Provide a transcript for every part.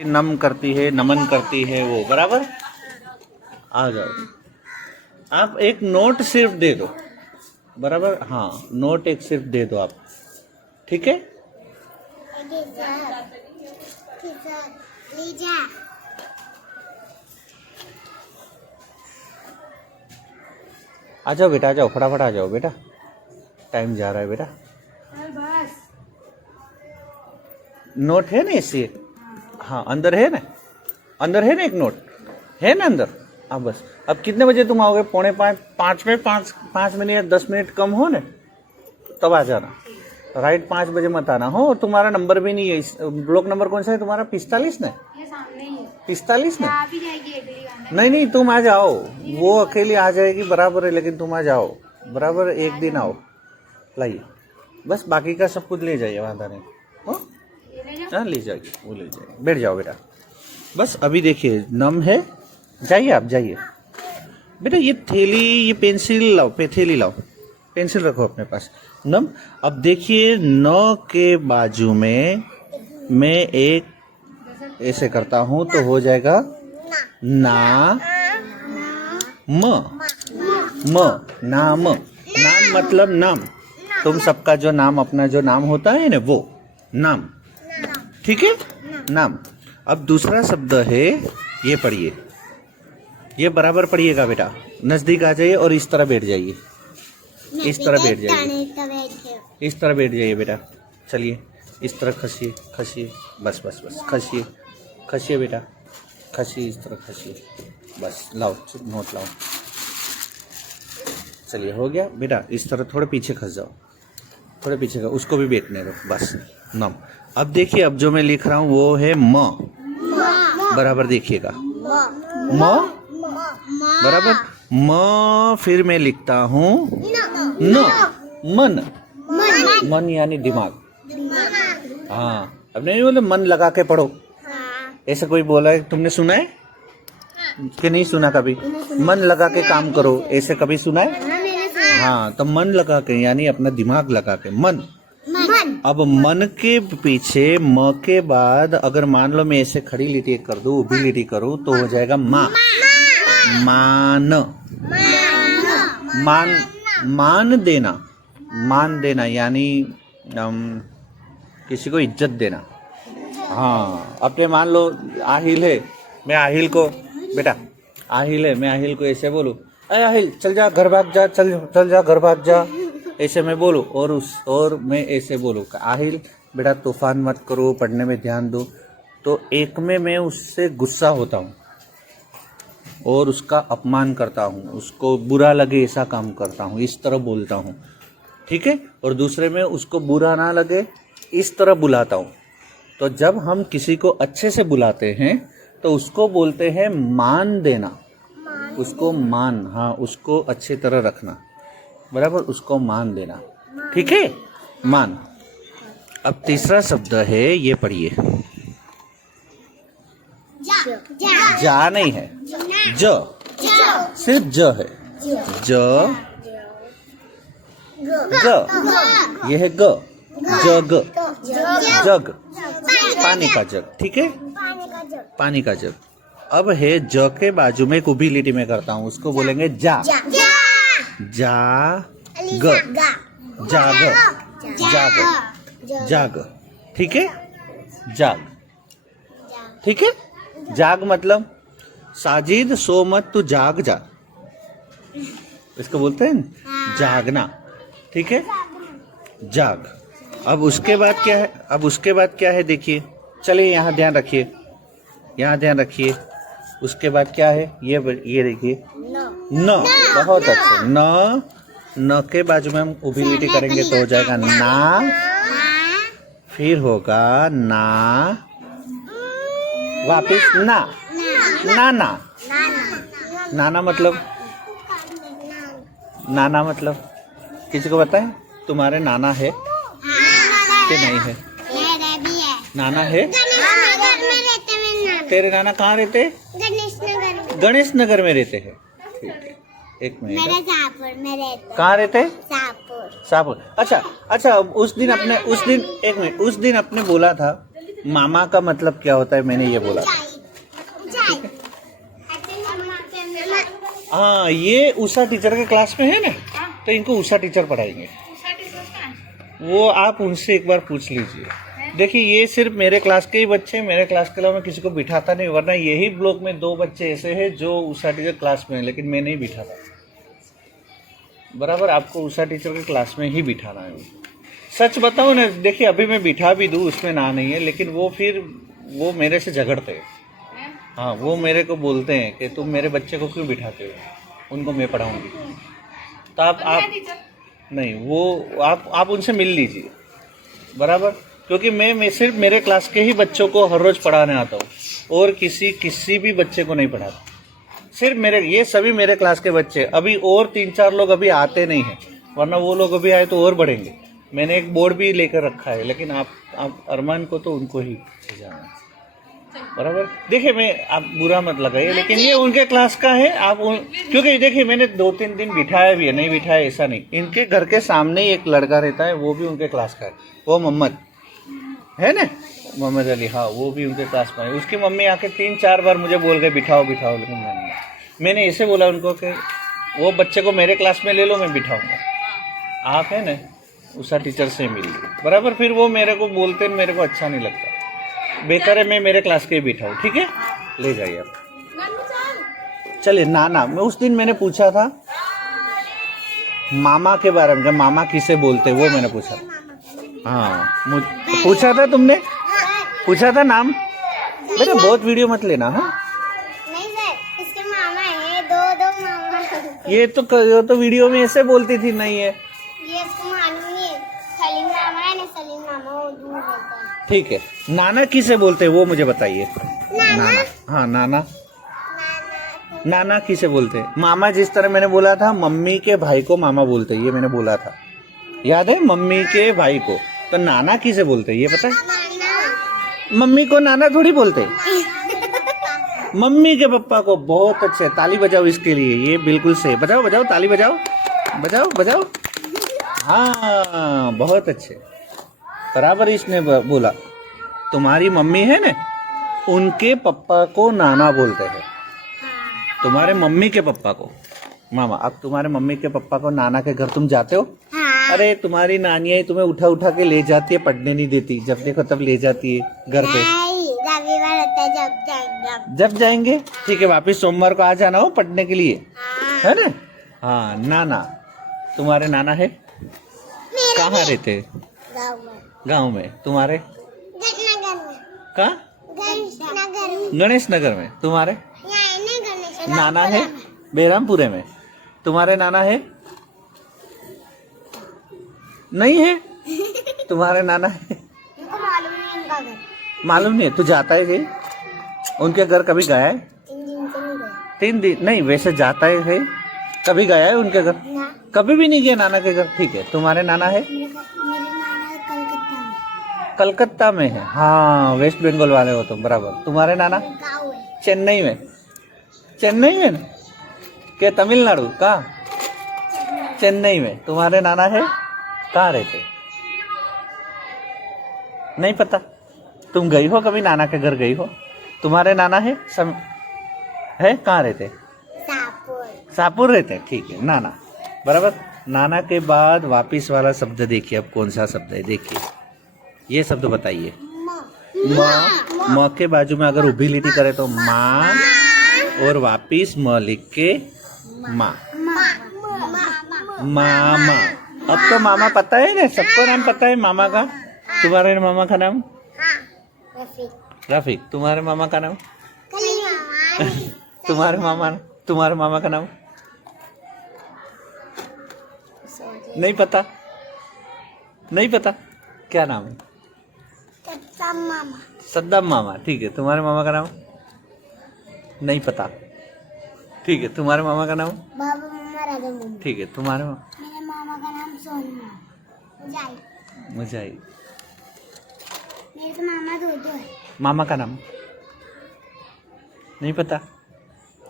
नम करती है, नमन करती है वो, बराबर। आ जाओ, आप एक नोट सिर्फ दे दो, बराबर। हाँ, नोट एक सिर्फ दे दो आप, ठीक है। आ जाओ बेटा, आ जाओ, फटाफट आ जाओ बेटा, टाइम जा रहा है बेटा। नोट है ना इससे? हाँ, अंदर है ना, अंदर है ना एक नोट, है ना अंदर। हाँ बस, अब कितने बजे तुम आओगे? 4:45, 5 में 5 मिनट या 10 मिनट कम हो ना, तब आ जाना। राइट 5 बजे मत आना हो। और तुम्हारा नंबर भी नहीं है, ब्लॉक नंबर कौन सा है तुम्हारा? 45 ना? 45 ना? नहीं नहीं, तुम आ जाओ, वो अकेली आ जाएगी, बराबर है, लेकिन तुम आ जाओ, बराबर। एक दिन आओ, लाइए, बस बाकी का सब कुछ ले जाइए, वादा नहीं हो। हाँ, ले जाइए, वो ले जाइए, बैठ जाओ बेटा। बस अभी देखिए, नम है, जाइए आप, जाइए बेटा। ये थैली, ये पेंसिल लाओ, थैली लाओ, पेंसिल रखो अपने पास। नम। अब देखिए, न के बाजू में मैं एक ऐसे करता हूं तो हो जाएगा ना म, नाम। नाम मतलब नाम, तुम सबका जो नाम, अपना जो नाम होता है ना, वो नाम, ठीक है, नाम। अब दूसरा शब्द है, ये पढ़िए, ये बराबर पढ़िएगा बेटा, नजदीक आ जाइए और इस तरह बैठ जाइए, इस तरह बैठ जाइए, इस तरह बैठ जाइए बेटा। चलिए, इस तरह खसिए, खसिए, बस बस बस, खसिए, खसिए बेटा, खसिए, इस तरह खसिए, बस। लाओ नोट लाओ, चलिए, हो गया बेटा। इस तरह थोड़े पीछे खस जाओ, थोड़े पीछे का, उसको भी बैठने दो, बस। नम। अब देखिए, अब जो मैं लिख रहा हूँ वो है म, बराबर देखिएगा, म, बराबर। म फिर मैं लिखता हूँ न, मन, मन यानी दिमाग। हाँ, अब नहीं बोले मन लगा के पढ़ो, ऐसा कोई बोला है तुमने? सुना है कि नहीं सुना? कभी मन लगा के काम करो, ऐसे कभी सुना है? हाँ, तो मन लगा के यानी अपना दिमाग लगा के, मन। अब मन के पीछे म के बाद अगर मान लो मैं ऐसे खड़ी लिटी कर दूं, ऊभी लिटी करूं, तो हो जाएगा मा, मान, मान, मान देना, मान देना यानी किसी को इज्जत देना। हाँ, अपने मान लो आहिल है, मैं आहिल को, बेटा आहिल है, मैं आहिल को ऐसे बोलूं, अरे आहिल चल जा, घर भाग जा, चल जा, घर भाग जा, ऐसे मैं बोलूं। और मैं ऐसे बोलूं, आहिल बेटा तूफान मत करो, पढ़ने में ध्यान दो, तो एक में मैं उससे गुस्सा होता हूँ और उसका अपमान करता हूँ, उसको बुरा लगे ऐसा काम करता हूँ, इस तरह बोलता हूँ, ठीक है। और दूसरे में उसको बुरा ना लगे, इस तरह बुलाता हूँ। तो जब हम किसी को अच्छे से बुलाते हैं तो उसको बोलते हैं मान देना, उसको मान, हाँ, उसको अच्छी तरह रखना, बराबर, उसको मान देना, ठीक है, मान। अब तीसरा शब्द है, ये पढ़िए, जा नहीं है, ज, सिर्फ ज है, ज, ग, यह है ग, जग, जग, पानी का जग, ठीक है, पानी का जग। अब है ज के बाजू में एक उभी लिटी में करता हूँ, उसको बोलेंगे जा, जाग, जाग, जाग, जाग, ठीक है, जाग, ठीक है। जाग मतलब साजिद सो मत, तू जाग जा, इसको बोलते हैं जागना, ठीक है, जाग। अब उसके बाद क्या है? अब उसके बाद क्या है देखिए, चलिए यहाँ ध्यान रखिए, यहाँ ध्यान रखिए। उसके बाद क्या है? ये देखिए, न, बहुत अच्छा, न, न के बाजू में हम उभी लिटी करेंगे तो हो जाएगा ना, फिर होगा ना, वापिस ना, नाना, नाना मतलब, नाना मतलब किसी को बताएं? तुम्हारे नाना है कि नहीं है? नाना है? तेरे नाना कहाँ रहते? गणेश नगर में रहते हैं, ठीक है। एक मिनट, कहाँ रहते? शाहपुर। अच्छा अच्छा, उस दिन एक मिनट, उस दिन आपने बोला था मामा का मतलब क्या होता है मैंने ये बोला था। हाँ, ये उषा टीचर के क्लास में है ना, तो इनको उषा टीचर पढ़ाएंगे। वो आप उनसे एक बार पूछ लीजिए। देखिए, ये सिर्फ मेरे क्लास के ही बच्चे, मेरे क्लास के अलावा मैं किसी को बिठाता नहीं, वरना यही ब्लॉक में 2 बच्चे ऐसे हैं जो उषा टीचर क्लास में है, लेकिन मैं नहीं बिठाता। बराबर, आपको उषा टीचर के क्लास में ही बिठाना है। सच बताऊँ ना, देखिए अभी मैं बिठा भी दूँ उसमें ना नहीं है, लेकिन वो मेरे से झगड़ते हैं। हाँ, वो मेरे को बोलते हैं कि तुम मेरे बच्चे को क्यों बिठाते हो, उनको मैं पढ़ाऊँगी। तो आप नहीं, वो आप उनसे मिल लीजिए। बराबर, क्योंकि मैं सिर्फ मेरे क्लास के ही बच्चों को हर रोज़ पढ़ाने आता हूँ और किसी भी बच्चे को नहीं पढ़ाता। सिर्फ ये सभी मेरे क्लास के बच्चे। अभी और 3-4 लोग अभी आते नहीं हैं, वरना वो लोग अभी आए तो और बढ़ेंगे। मैंने एक बोर्ड भी लेकर रखा है, लेकिन आप अरमान को तो उनको ही जाना है। बराबर, देखिए आप बुरा मत लगाइए, लेकिन ये उनके क्लास का है। क्योंकि देखिए मैंने 2-3 दिन बिठाया भी है, नहीं बिठाया ऐसा नहीं। इनके घर के सामने ही एक लड़का रहता है, वो भी उनके क्लास का है, वो मोहम्मद है ना, मोहम्मद अली। हाँ, वो भी उनके क्लास में है। उसकी मम्मी आके 3-4 बार मुझे बोल गए बिठाओ, लेकिन मैंने ऐसे बोला उनको कि वो बच्चे को मेरे क्लास में ले लो, मैं बिठाऊंगा। आप है ना, उषा टीचर से मिल लो। बराबर, फिर वो मेरे को बोलते, मेरे को अच्छा नहीं लगता। बेकार है मैं मेरे क्लास के ही बिठाऊँ। ठीक है, ले जाइए आप। चलिए, नाना, मैं उस दिन मैंने पूछा था मामा के बारे में, मामा किसे बोलते, वो मैंने पूछा। हाँ, पूछा था तुमने, पूछा था नाम। बेटा बहुत वीडियो मत लेना। हाँ, नहीं सर, इसके मामा है, दो मामा। ये तो वीडियो में ऐसे बोलती थी, नहीं है ये इसको मालूम नहीं है। सलीम मामा है ना, सलीम मामा वो दूर रहता है। ठीक है, नाना किसे बोलते हैं वो मुझे बताइए। नाना, हाँ नाना, नाना किसे बोलते हैं। मामा जिस तरह मैंने बोला था, मम्मी के भाई को मामा बोलते हैं, ये मैंने बोला था, याद है, मम्मी के भाई को। तो नाना किसे बोलते हैं ये पता है। मम्मी को नाना थोड़ी बोलते, मम्मी के पप्पा को। बहुत अच्छे, ताली बजाओ इसके लिए, ये बिल्कुल सही। बजाओ ताली बजाओ। हाँ, बहुत अच्छे, बराबर इसने बोला। तुम्हारी मम्मी है ना, उनके पप्पा को नाना बोलते हैं, तुम्हारे मम्मी के पप्पा को मामा। अब तुम्हारे मम्मी के पप्पा को नाना के घर तुम जाते हो? हाँ। अरे तुम्हारी नानियाँ तुम्हें उठा के ले जाती है, पढ़ने नहीं देती, जब देखो तब ले जाती है घर पे। रविवार होता है जब जाएंगे। ठीक है, वापिस सोमवार को आ जाना हो पढ़ने के लिए, हाँ। है ना। हाँ, नाना, तुम्हारे नाना है, कहाँ रहते? गाँव में। तुम्हारे कहाँ? गणेश नगर में। तुम्हारे नाना है बेरामपुरे में। तुम्हारे नाना है? नहीं है। तुम्हारे नाना है? मालूम नहीं है। तू जाता है जी उनके घर? कभी गया है? 3 दिन नहीं, वैसे जाता है, कभी गया है उनके घर? कभी भी नहीं गया नाना के घर। ठीक है, तुम्हारे नाना है? कलकत्ता में है। हाँ, वेस्ट बंगाल वाले हो तुम, बराबर। तुम्हारे नाना? चेन्नई में। चेन्नई में ना, क्या तमिलनाडु? कहाँ? चेन्नई में। तुम्हारे नाना है? कहाँ रहते? नहीं पता। तुम गई हो कभी नाना के घर गई हो? तुम्हारे नाना है? है कहाँ रहते? शाहपुर रहते। ठीक है, नाना, बराबर। नाना के बाद वापिस वाला शब्द देखिए, अब कौन सा शब्द है देखिए, ये शब्द बताइए। म के बाजू में अगर उभी लिटी करे तो माँ, और वापिस म लिख के माँ, मामा। अब तो मामा पता है ना, सबको नाम पता है मामा का। तुम्हारे मामा का नाम? रफीक। तुम्हारे मामा का नाम? तुम्हारे मामा का नाम नहीं पता? नहीं पता, क्या नाम है? सद्दाम मामा। ठीक है, तुम्हारे मामा का नाम? नहीं पता। ठीक है, तुम्हारे मामा का नाम? बाबा मामा राधा मामा। ठीक है, तुम्हारे मेरे मामा का नाम सोनू मुझाई। मेरे तो मामा दो है। मामा का नाम नहीं पता?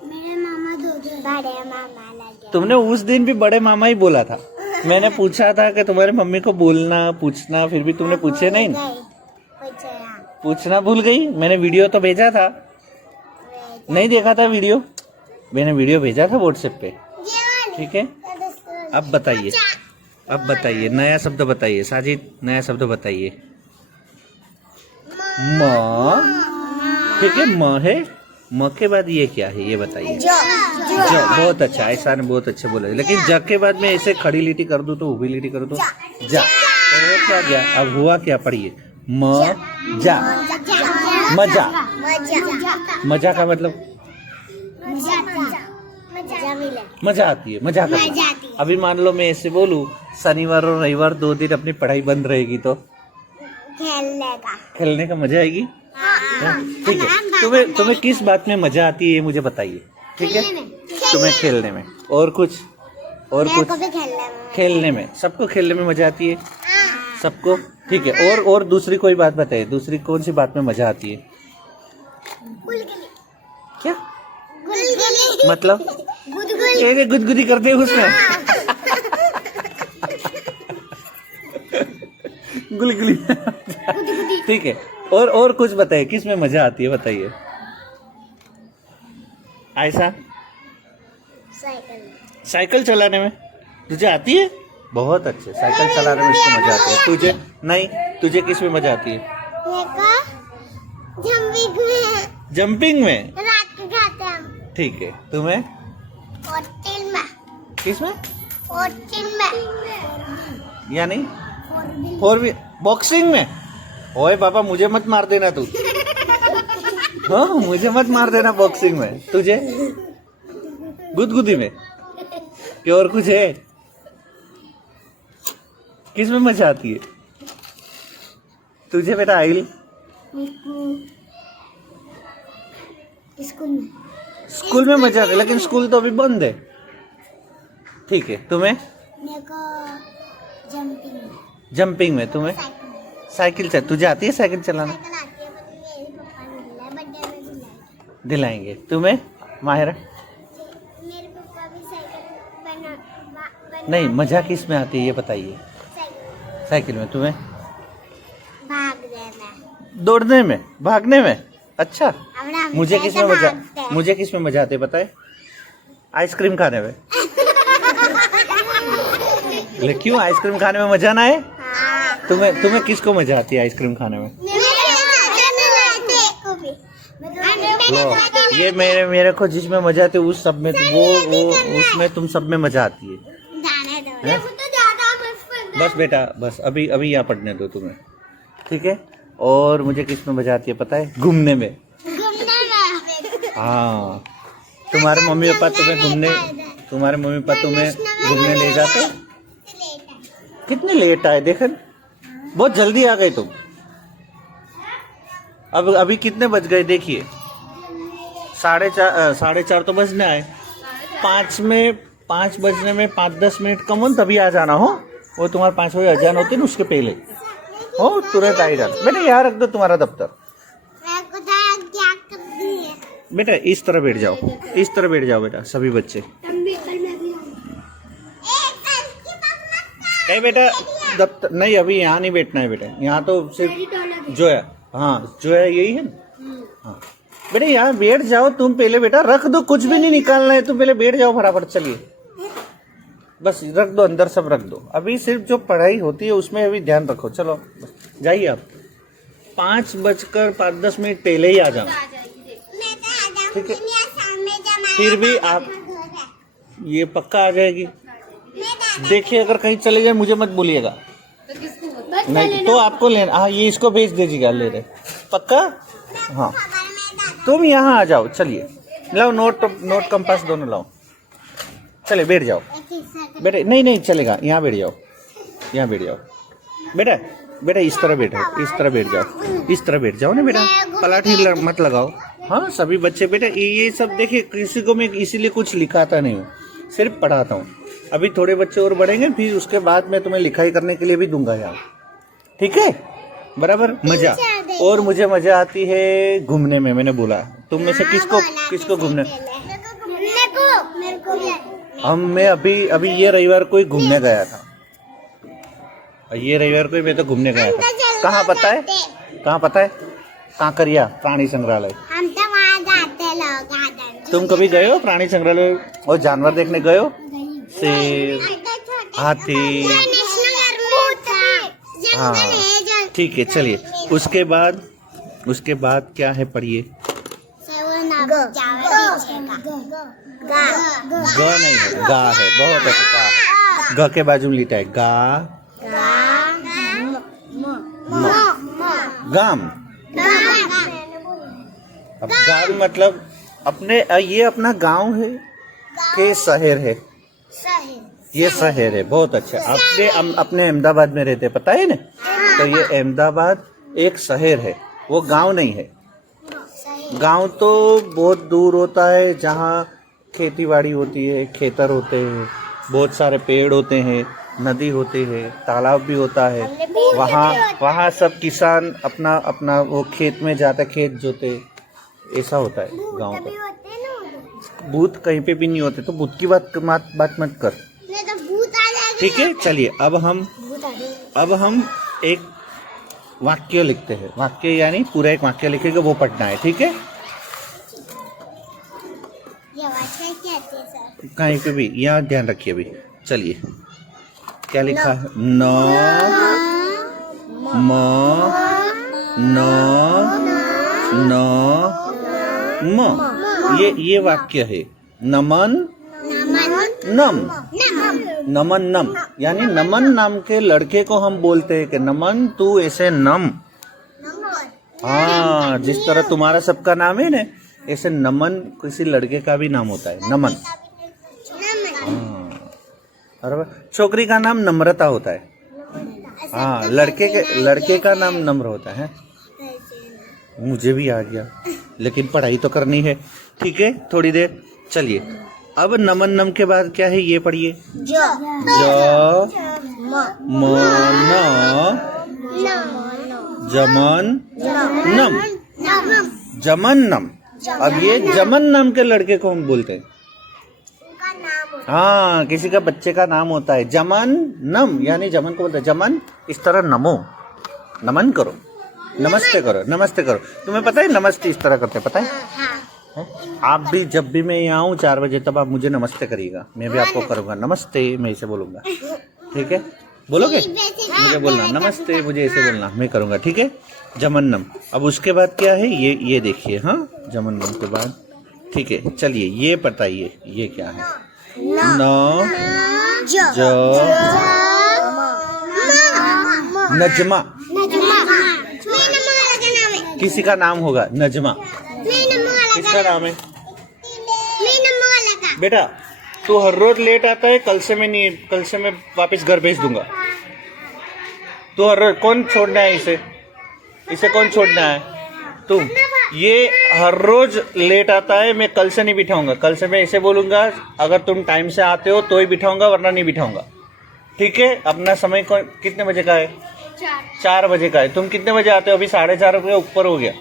मेरे मामा दो है। बड़े मामा लगे। तुमने उस दिन भी बड़े मामा ही बोला था। मैंने पूछा था कि तुम्हारी मम्मी को बोलना, पूछना, फिर भी तुमने पूछे नहीं। पूछना भूल गई? मैंने वीडियो तो भेजा था, नहीं देखा था वीडियो? मैंने वीडियो भेजा था व्हाट्सएप पे, ठीक है। अब बताइए, अब बताइए नया शब्द बताइए साजिद, नया शब्द बताइए। माँ, ठीक है, माँ है। म के बाद ये क्या है ये बताइए। जो बहुत अच्छा, ऐसा ने बहुत अच्छा बोला, लेकिन ज के बाद में ऐसे खड़ी लिटी कर दूं तो ऊभी लिटी कर दूं जा, तो वो क्या गया? अब हुआ क्या? पढ़िए, म जा, मजा। मजा का मतलब मजा आती है, मजा करना। अभी मान लो मैं ऐसे बोलूं शनिवार और रविवार 2 दिन अपनी पढ़ाई बंद रहेगी तो खेलने का मजा आएगी। ठीक है, तुम्हें किस बात में मजा आती है ये मुझे बताइए, ठीक है। तुम्हें खेलने में, और कुछ? और कुछ? खेलने में, सबको खेलने में मजा आती है, सबको, ठीक है। और दूसरी कोई बात बताइए, दूसरी कौन सी बात में मजा आती है? क्या मतलब? गुदगुदी करते हैं उसमें गुलगुली ठीक है। और कुछ बताइए, किस में मजा आती है बताइए। ऐसा साइकिल चलाने में तुझे आती है? बहुत अच्छे, साइकिल चलाने में इसको मजा आती है। तुझे नहीं? तुझे किस में मजा आती है? जंपिंग में, रात को खाते हैं। ठीक है। तुम्हें? होटल में। किस में? होटल में। यानी फोर भी बॉक्सिंग में? ओए बाबा मुझे मत मार देना तू हाँ मुझे मत मार देना बॉक्सिंग में। तुझे? गुदगुदी में? कि और कुछ है? किस में मजा आती है तुझे बेटा आइल? स्कूल में मजा आती है, लेकिन स्कूल तो अभी बंद है, ठीक है। तुम्हें? मेरे को जंपिंग में। तुम्हें? साइकिल चल, तुझे आती है साइकिल चलाना? दिलाएंगे। तुम्हें माहिरा? मेरे पापा भी साइकिल नहीं, मजा किस में आती है ये बताइए। साइकिल में। तुम्हें? भागने में। दौड़ने में, भागने में। अच्छा, मुझे किस में मजा, मुझे किस में मजा आती है बताए? आइसक्रीम खाने में। लेकिन क्यों आइसक्रीम खाने में मजा ना है? तुम्हें किसको मजा आती है आइसक्रीम खाने में? लो, ये मेरे को जिसमें मजा आती है उस सब में, वो उसमें तुम सब में मजा आती है? बस बेटा बस, अभी यहाँ पढ़ने दो तुम्हें, ठीक है। और मुझे किस में मजा आती है पता है? घूमने में। हाँ, तुम्हारे मम्मी पापा तुम्हें घूमने ले जाते? कितने लेट आए देखन, बहुत जल्दी आ गए तुम। अब अभी कितने बज गए देखिए, 4:30 तो बजने आए। 5 बजने में 5-10 मिनट कम हो तभी आ जाना हो। वो तुम्हारे 5 बजे अजान होती है ना, उसके पहले हो तुरंत आ ही जाना। बेटा यहाँ रख दो तुम्हारा दफ्तर। बेटा इस तरह बैठ जाओ, इस तरह बैठ जाओ बेटा सभी बच्चे। नहीं बेटा दफ्तर नहीं, अभी यहाँ नहीं बैठना है बेटा, यहाँ तो सिर्फ जो है, हाँ जो है यही है ना। हाँ बेटा यहाँ बैठ जाओ तुम पहले, बेटा रख दो, कुछ भी नहीं निकालना है, तुम पहले बैठ जाओ फटाफट। चलिए बस रख दो, अंदर सब रख दो। अभी सिर्फ जो पढ़ाई होती है उसमें अभी ध्यान रखो। चलो जाइए आप, 5:05-10 मिनट पहले ही आ जाना, ठीक है। फिर भी आप ये पक्का आ जाएगी। देखिए अगर कहीं चले जाए मुझे मत बोलिएगा, नहीं तो आपको लेना। हाँ ये इसको भेज दीजिएगा, ले रहे पक्का। हाँ तुम यहाँ आ जाओ, चलिए लाओ नोट कंपास दोनों लाओ। चले बैठ जाओ बेटा, नहीं चलेगा, यहाँ बैठ जाओ, यहाँ बैठ जाओ बेटा इस तरह बैठो, इस तरह बैठ जाओ, इस तरह बैठ जाओ ना बेटा, पलाठी मत लगाओ। हाँ सभी बच्चे बेटा ये सब देखिए, किसी को मैं इसीलिए कुछ लिखाता नहीं हूँ, सिर्फ पढ़ाता हूँ। अभी थोड़े बच्चे और बढ़ेंगे, फिर उसके बाद मैं तुम्हें लिखाई करने के लिए भी दूंगा यहाँ, ठीक है बराबर। मजा, और मुझे मजा आती है घूमने में। मैंने बोला तुम में से किसको घूमने? मैं अभी ये रविवार को ही घूमने गया था, ये रविवार को ही मैं तो घूमने गया था। कहाँ पता है? कांकरिया प्राणी संग्रहालय। हम तो वहाँ जाते लोग गार्डन। तुम कभी गए हो प्राणी संग्रहालय और जानवर देखने गए हो? शेर, हाथी। हाँ ठीक है, चलिए उसके बाद क्या है पढ़िए। ग नहीं है, गा है, बहुत अच्छा। ग के बाजू में लिखा है गा, गाम। अब गाम मतलब अपने ये अपना गांव है के शहर है? ये शहर है, बहुत अच्छा। अपने अहमदाबाद में रहते, पता है ना? तो ये अहमदाबाद एक शहर है, वो गांव नहीं है। गांव तो बहुत दूर होता है, जहाँ खेतीबाड़ी होती है, खेतर होते हैं, बहुत सारे पेड़ होते हैं, नदी होती है, तालाब भी होता है। वहाँ सब किसान अपना अपना वो खेत में जाते, खेत जोते, ऐसा होता है गांव का। भूत कहीं पे भी नहीं होते, तो भूत की बात मत कर, ठीक है? चलिए अब हम एक वाक्य लिखते हैं। वाक्य यानी पूरा एक वाक्य लिखेगा, वो पढ़ना है, ठीक है? कहीं पे भी, यहाँ ध्यान रखिए अभी। चलिए क्या लिखा है? न म न न म, ये वाक्य है। नमन नम, नमन नम, यानी नमन नाम के लड़के को हम बोलते हैं कि नमन तू ऐसे नम। हाँ, जिस तरह तुम्हारा सबका नाम है ना, ऐसे नमन किसी लड़के का भी नाम होता है, नमन। हाँ, छोकरी का नाम नम्रता होता है। हाँ, लड़के का नाम नम्र होता है। मुझे भी आ गया, लेकिन पढ़ाई तो करनी है, ठीक है? थोड़ी देर। चलिए अब नमन नम के बाद क्या है ये पढ़िए। ज म न जमन नम, जमन नम। अब ये जमन नाम के लड़के को हम बोलते हैं। हाँ, किसी का बच्चे का नाम होता है जमन नम, यानी जमन को बोलते हैं जमन, इस तरह नमो, नमन करो, नमस्ते करो, नमस्ते करो। तुम्हें पता है नमस्ते इस तरह करते, पता है? आप भी जब भी मैं यहाँ आऊँ 4 बजे, तब आप मुझे नमस्ते करिएगा, मैं भी आपको करूँगा नमस्ते, मैं इसे बोलूँगा, ठीक है? बोलोगे? मुझे बोलना नमस्ते, मुझे ऐसे बोलना, मैं करूँगा, ठीक है? जमन्नम। अब उसके बाद क्या है ये देखिए। हाँ, जमन्नम के बाद, ठीक है? चलिए ये बताइए ये क्या है। न ज नजमा, किसी का नाम होगा नजमा। किसका नाम है बेटा? तू हर रोज लेट आता है, कल से मैं वापस घर भेज दूंगा। तो हर रोज कौन छोड़ना है इसे कौन छोड़ना है? तुम। ये हर रोज लेट आता है, मैं कल से नहीं बिठाऊंगा। कल से मैं इसे बोलूंगा अगर तुम टाइम से आते हो तो ही बिठाऊंगा, वरना नहीं बिठाऊंगा, ठीक है? अपना समय कितने बजे का है? 4 बजे का है। तुम कितने बजे आते हो? अभी 4:30 के ऊपर हो गया।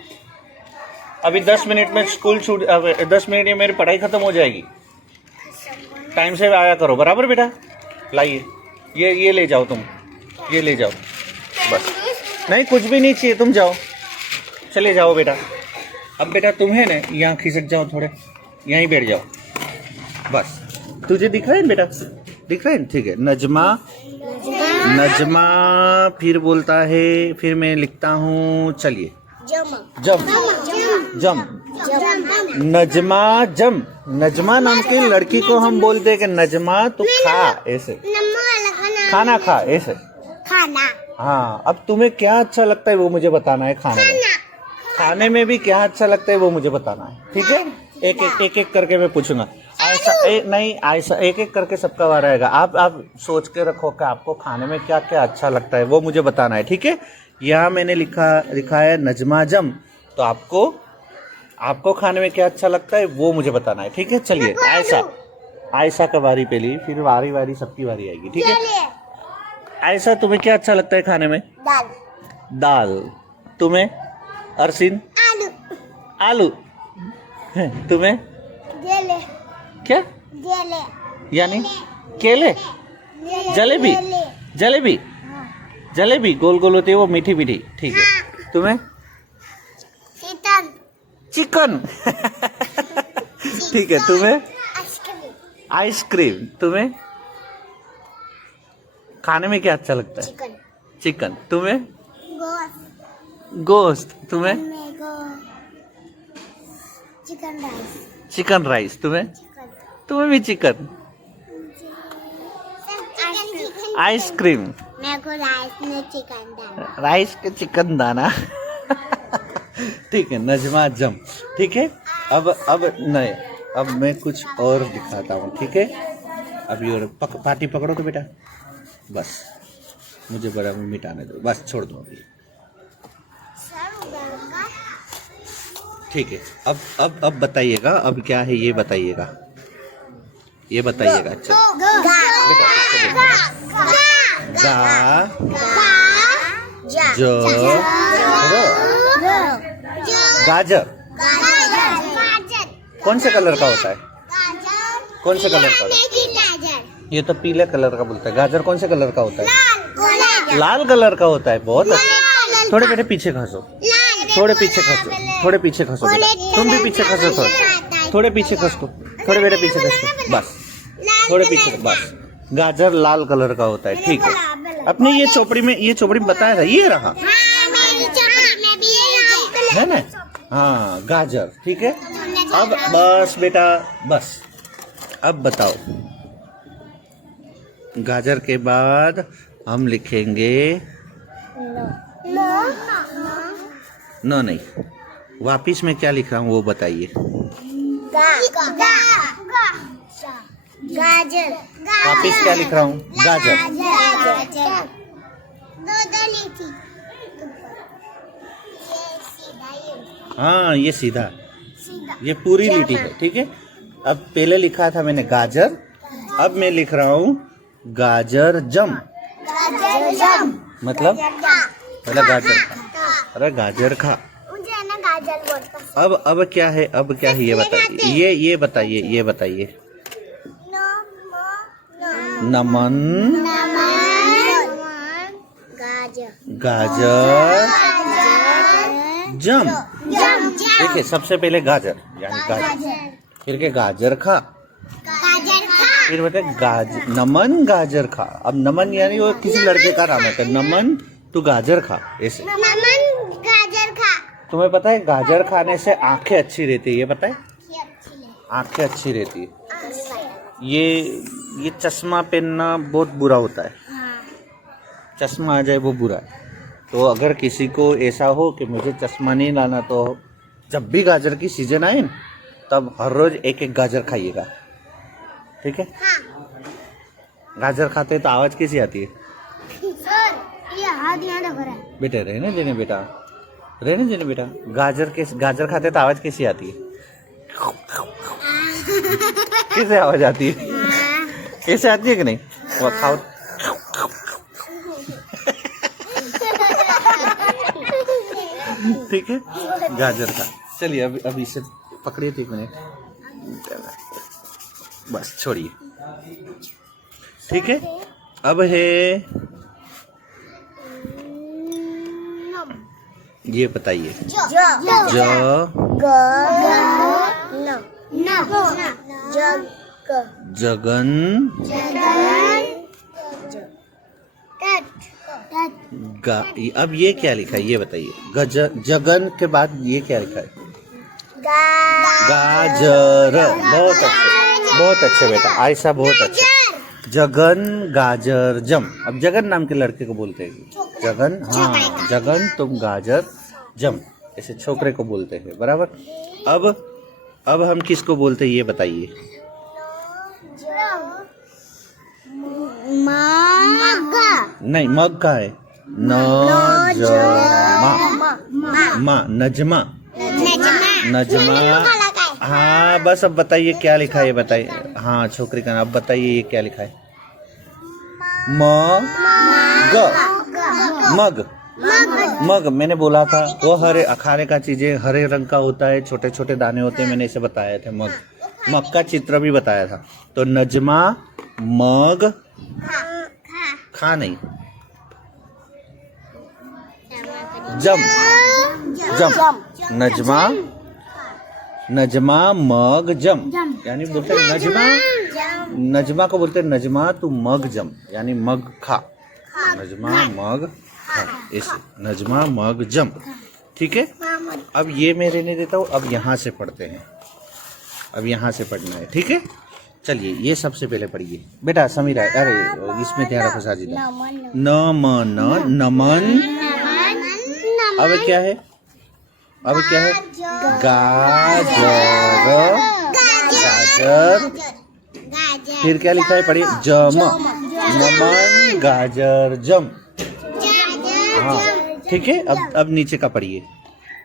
अभी 10 मिनट में स्कूल छूट, 10 मिनट में मेरी पढ़ाई खत्म हो जाएगी। टाइम से आया करो, बराबर बेटा? लाइए ये ले जाओ, तुम ये ले जाओ, बस। नहीं, कुछ भी नहीं चाहिए, तुम जाओ, चले जाओ बेटा। अब बेटा तुम है ना, यहाँ खिसक जाओ, थोड़े यहीं बैठ जाओ, बस। तुझे दिख रहा है बेटा? दिख रहा है, ठीक है? नजमा, नजमा फिर बोलता है, फिर मैं लिखता हूँ, चलिए। जम, जम, नजमा जम। नजमा नाम की लड़की को हम बोलते हैं कि नजमा तू खा, ऐसे खाना खा, ऐसे खाना। हाँ, अब तुम्हें क्या अच्छा लगता है वो मुझे बताना है। खाने में भी क्या अच्छा लगता है वो मुझे बताना है, ठीक है? एक करके मैं पूछूंगा। ऐसा ऐसा एक करके सबका वार आएगा। आप सोच के रखो कि आपको खाने में क्या क्या अच्छा लगता है, वो मुझे बताना है, ठीक है? यहाँ मैंने लिखा है नजमा जम, तो आपको खाने में क्या अच्छा लगता है वो मुझे बताना है, ठीक है? चलिए, आयशा का बारी पहली, फिर वारी सबकी बारी आएगी, ठीक है? आयशा, तुम्हें क्या अच्छा लगता है खाने में? दाल। तुम्हें? अरसिन? आलू। तुम्हें? क्या? यानी केले? जलेबी गोल गोल होती है, वो मीठी मीठी, ठीक है? तुम्हें? चिकन। ठीक है, तुम्हें आइसक्रीम। आइसक्रीम। तुम्हें खाने में क्या अच्छा लगता है? चिकन। चिकन। तुम्हें गोश्त। गोश्त। तुम्हें मेरे को चिकन राइस। Chicken rice. तुम्हें चिकन। तुम्हें भी चिकन। आइसक्रीम। मेरे को राइस में चिकन दाना। राइस के चिकन दाना। ठीक है, नजमा जम। ठीक है, अब नहीं, अब मैं कुछ और दिखाता हूँ। ठीक है, अब ये पार्टी पकड़ो तो बेटा, बस मुझे बड़ा मिटाने दो, बस छोड़ दो अभी। ठीक है, अब बताइएगा, अब क्या है ये बताइएगा, ये बताइएगा। अच्छा गा जो गाजर कौन से कलर का होता है? कौन से कलर का होता है? ये तो पीले कलर का बोलता है। गाजर कौन से कलर का होता है? लाल कलर का होता है। बहुत अच्छा। थोड़े बेटे पीछे खसो, थोड़े पीछे खसो, थोड़े पीछे खसो बेटा। तुम भी पीछे खसो, थोड़े पीछे खसो, थोड़े बेटे पीछे खसो, बस थोड़े पीछे, बस। गाजर लाल कलर का होता है। ठीक है, अपने ये चोपड़ी में बताया था, ये रहा है ना? हाँ, गाजर। ठीक है, अब बस बेटा, बस अब बताओ। गाजर के बाद हम लिखेंगे नो नहीं, वापिस में क्या लिख रहा हूँ वो बताइए। गाजर। वापिस क्या लिख रहा हूँ? गाजर। हाँ, ये सीधा, ये पूरी लिटी है। ठीक है, अब पहले लिखा था मैंने गाजर, अब मैं लिख रहा हूँ गाजर जम। मतलब गाजर खा। अरे गाजर खा। मुझे है ना गाजर बहुत पसंद। अब क्या है, अब क्या है ये बताइए, ये बताइए, ये बताइए। नमन गाजर जम। देखिए, सबसे पहले गाजर यानी गाजर, फिर के गाजर खा, फिर बता नमन गाजर खा। अब नमन यानी वो किसी लड़के का नाम है, नमन तू गाजर खा, ऐसे। नमन गाजर खा। तुम्हें पता है गाजर खाने से आंखें अच्छी रहती है, ये पता है? आंखें अच्छी रहती है। ये चश्मा पहनना बहुत बुरा होता है, चश्मा आ जाए वो बुरा है। तो अगर किसी को ऐसा हो कि मुझे चश्मा नहीं लाना, तो जब भी गाजर की सीजन आए न, तब हर रोज एक एक गाजर खाइएगा। ठीक है? गाजर खाते तो आवाज कैसी आती है? सर, ये हाथ यहाँ तक भरा है। बेटे रहने देने बेटा, रहने देने बेटा। गाजर खाते तो आवाज कैसी आती है? कैसे आवाज आती है? कैसे आती है कि नहीं? वो खाओ। ठीक है, गाजर का। चलिए अभी इसे पकड़िए 1 मिनट, बस छोड़िए। ठीक है, अब है ये बताइए। जगन अब ये क्या लिखा है ये बताइए। जगन के बाद ये क्या लिखा है? गाजर। बहुत अच्छे बेटा, आयशा बहुत अच्छे। जगन गाजर जम। अब जगन नाम के लड़के को बोलते हैं जगन। हाँ, जगन तुम गाजर जम, ऐसे छोकरे को बोलते हैं, बराबर। अब हम किसको बोलते हैं ये बताइए। नहीं, मग का है नजमा। हाँ, बस अब बताइए क्या लिखा है ये बताइए। हाँ, छोकरी का नाम। अब बताइए ये क्या लिखा है? मग। मैंने बोला था वो हरे खाने का चीजें हरे रंग का होता है, छोटे छोटे दाने होते हैं, मैंने इसे बताए थे। मग का चित्र भी बताया था। तो नजमा मग खा नहीं, जम। नजमा नजमा मग जम, यानी बोलते हैं नजमा, नजमा को बोलते हैं नजमा तू मग जम, यानी मग खा, नजमा मग खा, ऐसे नजमा मग जम। ठीक है, अब ये मैं रहने देता हूँ, अब यहाँ से पढ़ते हैं, अब यहाँ से पढ़ना है। ठीक है, चलिए ये सबसे पहले पढ़िए बेटा समीरा, अरे इसमें ध्यान रखो साजिदा, नमन नमन, अब क्या है, अब क्या है, गाजर, गाजर, फिर क्या लिखा है पढ़िए, जम, नमन गाजर जम। हाँ ठीक है, अब नीचे का पढ़िए,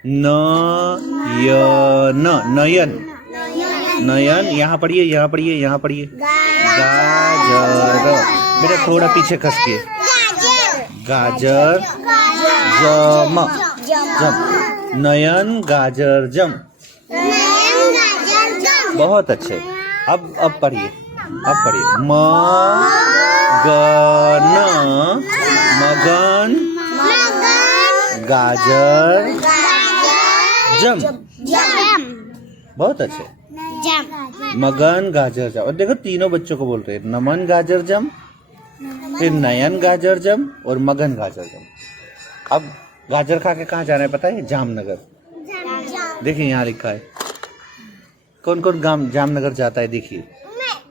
नयन, नयन, नयन, यहाँ पढ़िए, यहाँ पढ़िए, यहाँ पढ़िए, गाजर, बेटा थोड़ा पीछे खस के, गाजर जम, जम, नयन गाजर जम। बहुत अच्छे, अब पढ़िए, अब पढ़िए, मगन, मगन गाजर जम। बहुत अच्छे, मगन गाजर जम। और देखो तीनों बच्चों को बोल रहे हैं, नमन गाजर जम, फिर नयन गाजर जम और मगन गाजर जम। अब गाजर खा के कहाँ जाना है पता है, जामनगर। देखिए यहाँ लिखा है, कौन कौन जामनगर जाता है, देखिए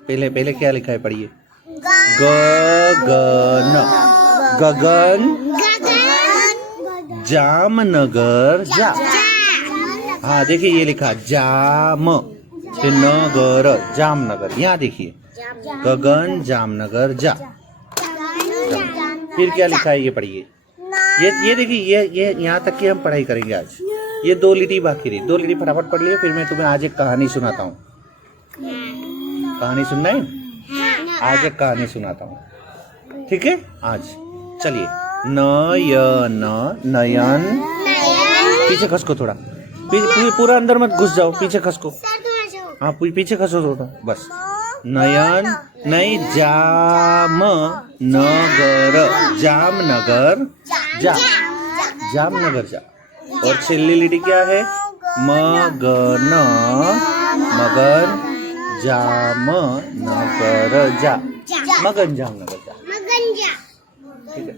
पहले पहले क्या लिखा है पढ़िए, गगन, गगन जामनगर जा। हाँ देखिए ये लिखा जाम, फिर नगर, जामनगर, यहाँ देखिए गगन जामनगर जा। फिर क्या लिखा है ये पढ़िए, ये देखिए, ये यहाँ तक की हम पढ़ाई करेंगे आज। ये 2 लिटी बाकी रही, 2 लिटी फटाफट पढ़ लिए, फिर मैं तुम्हें आज एक कहानी सुनाता हूँ। कहानी सुनना है, आज एक कहानी सुनाता हूँ। ठीक है, आज चलिए, नयन, नयन, पीछे खसको थोड़ा, पूरा अंदर मत घुस जाओ, पीछे खसको, हाँ पीछे खसो थोड़ा बस। नयन, नहीं, जाम नगर, जामनगर जा, जामनगर जा। और छिल्ली लिटी क्या है, मगन, मगन जामनगर जा, मगन जामनगर जा। ठीक है,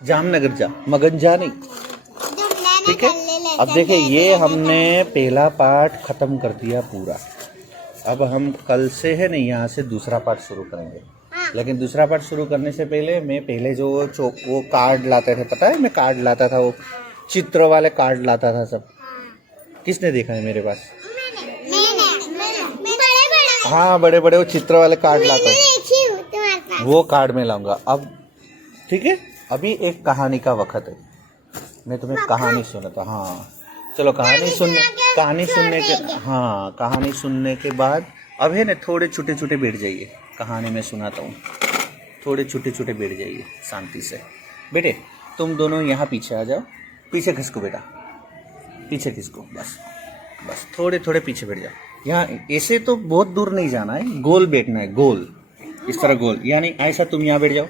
जामनगर जा, मगन जा नहीं। ठीक है, अब देखिए ये हमने पहला पार्ट खत्म कर दिया पूरा। अब हम कल से है ना यहाँ से दूसरा पार्ट शुरू करेंगे। लेकिन दूसरा पार्ट शुरू करने से पहले मैं पहले जो वो कार्ड लाते थे, पता है मैं कार्ड लाता था, वो चित्र वाले कार्ड लाता था सब। किसने देखा है मेरे पास? हाँ बड़े बड़े वो चित्र वाले कार्ड लाता है, वो कार्ड में लाऊंगा अब। ठीक है, अभी एक कहानी का वक्त है, मैं तुम्हें कहानी सुनाता। हाँ चलो कहानी सुनने के, हाँ कहानी सुनने के बाद अब है ना थोड़े छोटे छोटे बैठ जाइए, कहानी में सुनाता हूँ, थोड़े छोटे छोटे बैठ जाइए शांति से। बेटे तुम दोनों यहाँ पीछे आ जाओ, पीछे खिसको बेटा, पीछे खिसको, बस बस थोड़े थोड़े पीछे बैठ जाओ। यहाँ ऐसे तो बहुत दूर नहीं जाना है, गोल बैठना है, गोल इस तरह गोल, यानी ऐसा तुम यहाँ बैठ जाओ,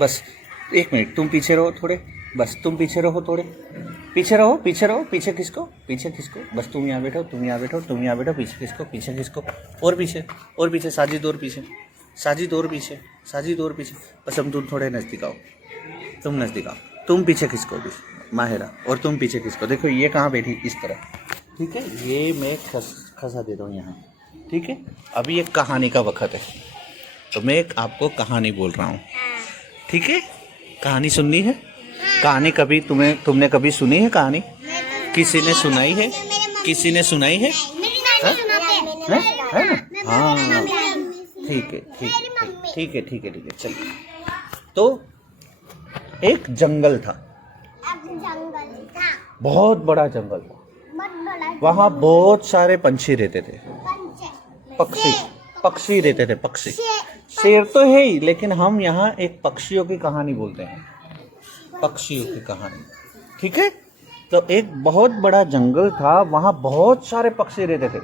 बस 1 मिनट तुम पीछे रहो थोड़े, बस तुम पीछे रहो थोड़े, पीछे रहो, पीछे रहो, पीछे खिसको, पीछे खिसको, बस तुम यहाँ बैठो, तुम यहाँ बैठो, तुम यहाँ बैठो, पीछे खिसको, पीछे खिसको, और पीछे, साजिद और पीछे, साजिद और पीछे, साजिद और पीछे, बस हम तुम थोड़े नज़दीक आओ, तुम नज़दीक आओ, तुम पीछे खिसको भी माहिरा, और तुम पीछे खिसको। देखो ये कहाँ बैठी, इस तरह। ठीक है, ये मैं खसा दे रहा हूँ यहाँ। ठीक है, अभी एक कहानी का वक्त है, तो मैं एक आपको कहानी बोल रहा हूँ। ठीक है, कहानी सुननी है। कहानी कभी तुमने कभी सुनी है कहानी? किसी ने सुनाई है? किसी ने सुनाई है? है ना? हाँ ठीक है, ठीक है चलिए। तो एक जंगल था, बहुत बड़ा जंगल था, वहाँ बहुत सारे पंछी रहते थे, पक्षी रहते थे, पक्षी। शेर तो है ही, लेकिन हम यहाँ एक पक्षियों की कहानी बोलते हैं, पक्षियों की कहानी। ठीक है, तो एक बहुत बड़ा जंगल था, वहाँ बहुत सारे पक्षी रहते थे,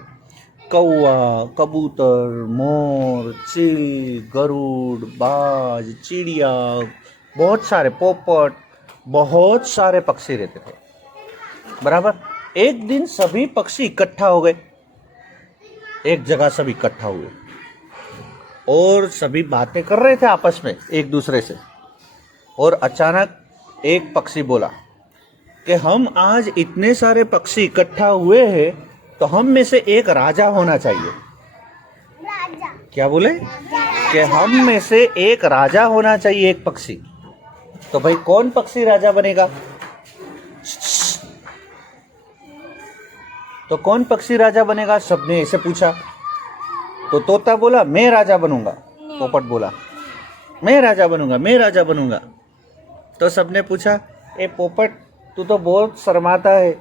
कौवा, कबूतर, मोर, चील, गरुड़, बाज, चिड़िया, बहुत सारे पोपट, बहुत सारे पक्षी रहते थे। बराबर एक दिन सभी पक्षी इकट्ठा हो गए, एक जगह सब इकट्ठा हुए और सभी बातें कर रहे थे आपस में एक दूसरे से। और अचानक एक पक्षी बोला कि हम आज इतने सारे पक्षी इकट्ठा हुए हैं तो हम में से एक राजा होना चाहिए। राजा। क्या बोले? कि हम में से एक राजा होना चाहिए, एक पक्षी। तो भाई कौन पक्षी राजा बनेगा? तो कौन पक्षी राजा बनेगा? सबने ऐसे पूछा। तो तोता बोला मैं राजा बनूंगा। पोपट बोला मैं राजा बनूंगा, मैं राजा बनूंगा। तो सबने पूछा ए पोपट, तू तो बहुत शर्माता है,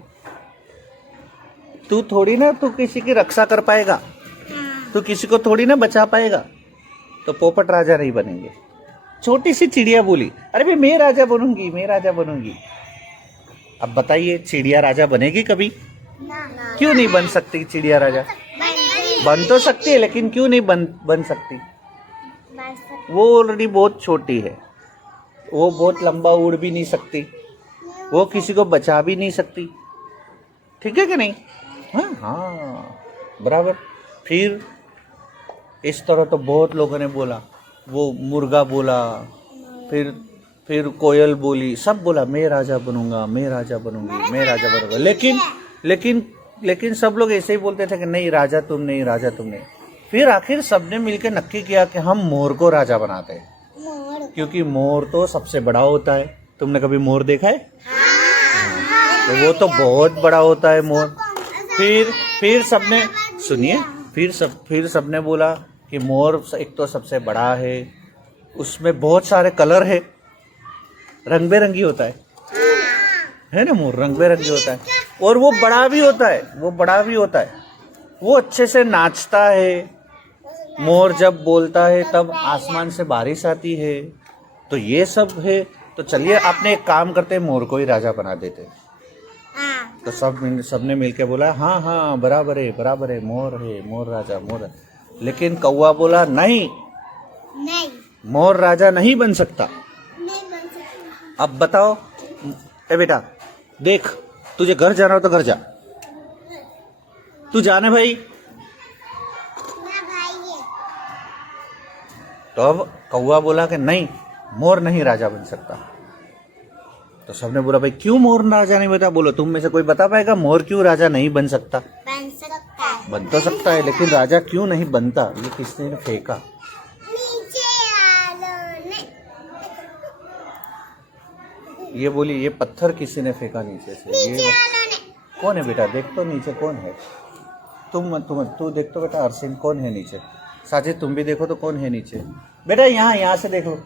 तू थोड़ी ना तू किसी की रक्षा कर पाएगा, तू किसी को थोड़ी ना बचा पाएगा। तो पोपट राजा नहीं बनेंगे। छोटी सी चिड़िया बोली अरे भाई मैं राजा बनूंगी, मैं राजा बनूंगी। अब बताइए चिड़िया राजा बनेगी कभी? क्यों नहीं बन सकती चिड़िया राजा? बन तो सकती है लेकिन क्यों नहीं बन सकती? वो ऑलरेडी बहुत छोटी है, वो बहुत लंबा उड़ भी नहीं सकती, वो किसी को बचा भी नहीं सकती। ठीक है कि नहीं? हाँ हाँ बराबर। फिर इस तरह तो बहुत लोगों ने बोला, वो मुर्गा बोला, फिर कोयल बोली, सब बोला मैं राजा बनूंगा, मैं राजा बनूंगी, मैं राजा बनूंगा। लेकिन सब लोग ऐसे ही बोलते थे कि नहीं राजा तुम नहीं, राजा तुम नहीं। फिर आखिर सबने मिलकर नक्की किया कि हम मोर को राजा बनाते हैं, क्योंकि मोर तो सबसे बड़ा होता है। तुमने कभी मोर देखा है? तो वो तो बहुत बड़ा होता है मोर। फिर सबने सुनिए, फिर सबने बोला कि मोर एक तो सबसे बड़ा है, उसमें बहुत सारे कलर है, रंग बेरंगी होता है ना मोर, रंग बेरंगी होता है। और वो बड़ा भी होता है, वो बड़ा भी होता है, वो अच्छे से नाचता है। मोर जब बोलता है तब आसमान से बारिश आती है। तो ये सब है। तो चलिए आपने एक काम करते हैं, मोर को ही राजा बना देते हैं। तो सबने मिलके बोला हाँ हाँ बराबर है, मोर है, मोर राजा, मोर है। लेकिन कौवा बोला नहीं, मोर राजा नहीं बन सकता। अब बताओ ए बेटा, देख तुझे घर जाना हो तो घर जा, तू जाने भाई। तो अब कौवा बोला कि नहीं, मोर नहीं राजा बन सकता। तो सबने बोला भाई क्यों मोर राजा नहीं बता? बोलो तुम में से कोई बता पाएगा मोर क्यों राजा नहीं बन सकता? बन सकता है। बन तो सकता है लेकिन राजा क्यों नहीं बनता? ये किसने फेंका? नीचे वालों ने। ये बोली ये पत्थर किसी ने फेंका नीचे से। नीचे ये वालों ने। कौन है बेटा? देख तो नीचे कौन है? तू देख तो बेटा, अरसिन कौन है नीचे? साजिद तुम भी देखो तो कौन है नीचे? बेटा यहाँ से देखो।